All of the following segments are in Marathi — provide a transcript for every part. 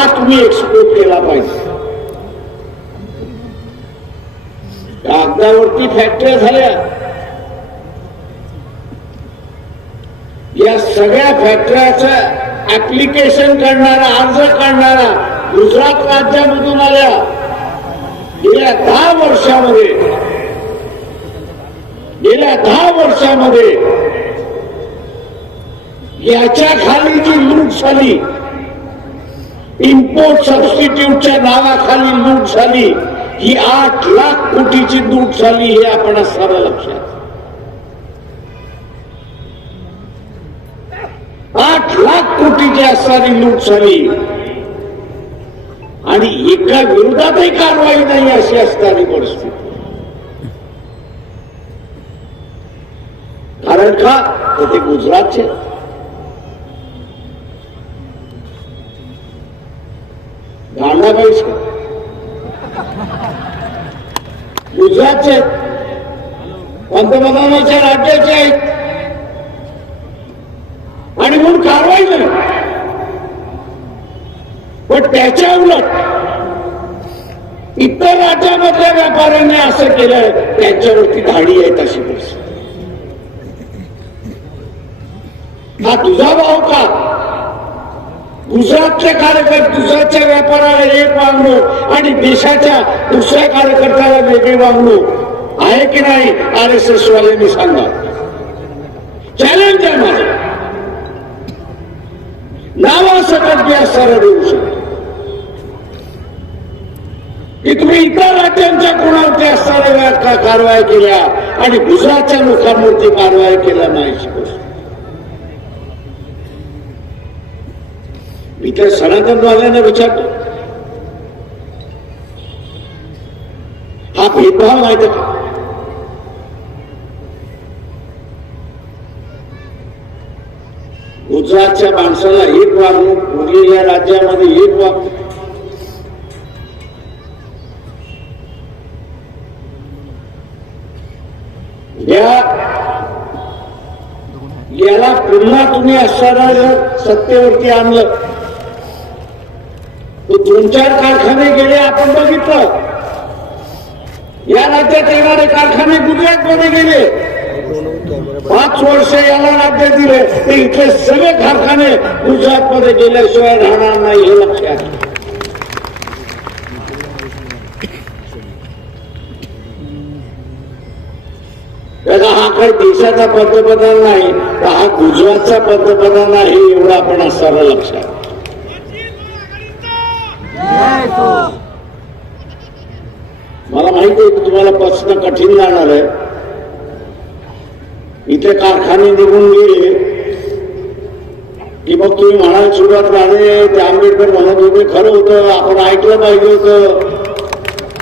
हा तुम्ही एक्सपोर्ट केला पाहिजे. कागदावरती फॅक्टऱ्या झाल्या. या सगळ्या फॅक्टऱ्याचं ऍप्लिकेशन करणारा अर्ज करणारा गुजरात राज्यामधून आल्या. गेल्या दहा वर्षामध्ये गेल्या दहा वर्षामध्ये याच्या खाली जी लूट झाली इम्पोर्ट सबस्टिट्यूटच्या नावाखाली लूट झाली. ही आठ लाख कोटीची लूट झाली हे आपण सारं लक्षात आठ लाख कोटीची असणारी लूट झाली. आणि एका विरोधातही कारवाई नाही अशी असणारी परिस्थिती. कारण का? तर ते गुजरातचे गांडाबाईच गुजरातचे पंतप्रधानाच्या राज्याचे आहेत आणि म्हणून कारवाई नाही. पण त्याच्या उलट इतर राज्यामधल्या व्यापाऱ्यांनी असं केलं त्यांच्यावरती धाडी आहेत अशी परिस्थिती. हा तुझा भाव का? गुजरातचे कार्यकर्ते गुजरातच्या व्यापाऱ्याला एक वागणूक आणि देशाच्या दुसऱ्या कार्यकर्त्याला वेगळी वागणूक. आहे की नाही? आर एस एस वाल्यांनी सांगा चॅलेंज आहे माझं. नावासकट मी असणारा देऊ शकतो. की तुम्ही इतर राज्यांच्या कोणावरती असणाऱ्या कारवाया केल्या आणि गुजरातच्या लोकांवरती कारवाया केल्या नाही अशी गोष्ट. मी त्या सनातनवाल्यांना विचारतो हा भेदभाव नाही तर का? गुजरातच्या माणसाला एक वागणूक उरलेल्या राज्यामध्ये एक वागणूक या याला पुन्हा तुम्ही असणार सत्तेवरती आणलं दोन चार कारखाने गेले आपण बघितलं. या राज्यात येणारे कारखाने गुजरातमध्ये गेले. पाच वर्ष याला राज्य दिले. ते इथले सगळे कारखाने गुजरातमध्ये गेल्याशिवाय राहणार नाही हे लक्षात त्याचा हा काही देशाचा पंतप्रधान नाही तर हा गुजरातचा पंतप्रधान नाही एवढं आपण असायला लक्षात मला माहिती आहे की तुम्हाला प्रश्न कठीण जाणार आहे. इथे कारखाने निघून गेले. की मग तुम्ही म्हणाल सुरुवात राहणे ते आंबेडकर म्हणत होते खरं होतं आपण ऐकलं पाहिजे होतं.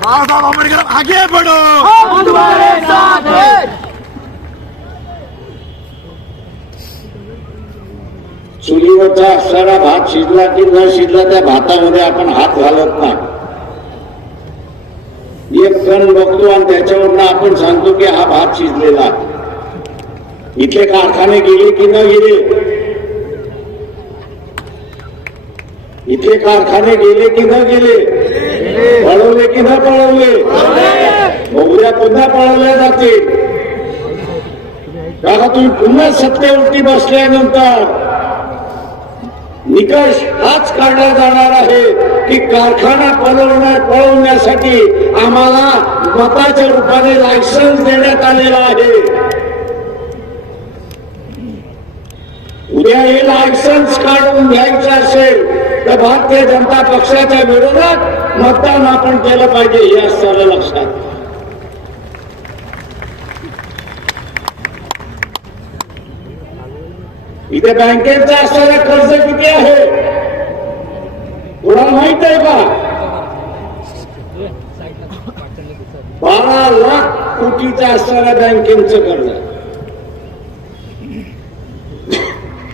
बाळासाहेब आंबेडकर आगे बढ़ो. चुलीवरचा असणारा भात शिजला की न शिजला त्या भातामध्ये आपण हात घालत नाही. एक कण बघतो आणि त्याच्यावरनं आपण सांगतो की हा भात शिजलेला इथले कारखाने गेले की न गेले? इथले कारखाने गेले की न गेले? पळवले की न पळवले? उद्या पुन्हा पळवल्या जातील. का तुम्ही पुन्हा सत्तेवरती बसल्यानंतर निकष हाच काढला जाणार आहे की कारखाना पळवण्या पळवण्यासाठी आम्हाला मताच्या रूपाने लायसन्स देण्यात आलेला आहे. उद्या हे लायसन्स काढून घ्यायचं असेल तर भारतीय जनता पक्षाच्या विरोधात मतदान आपण केलं पाहिजे हे असताना लक्षात. इथे बँकेचं असणारं कर्ज किती आहे कोणाला माहीत आहे का बारा लाख कोटीचं असणाऱ्या बँकेचं कर्ज आहे.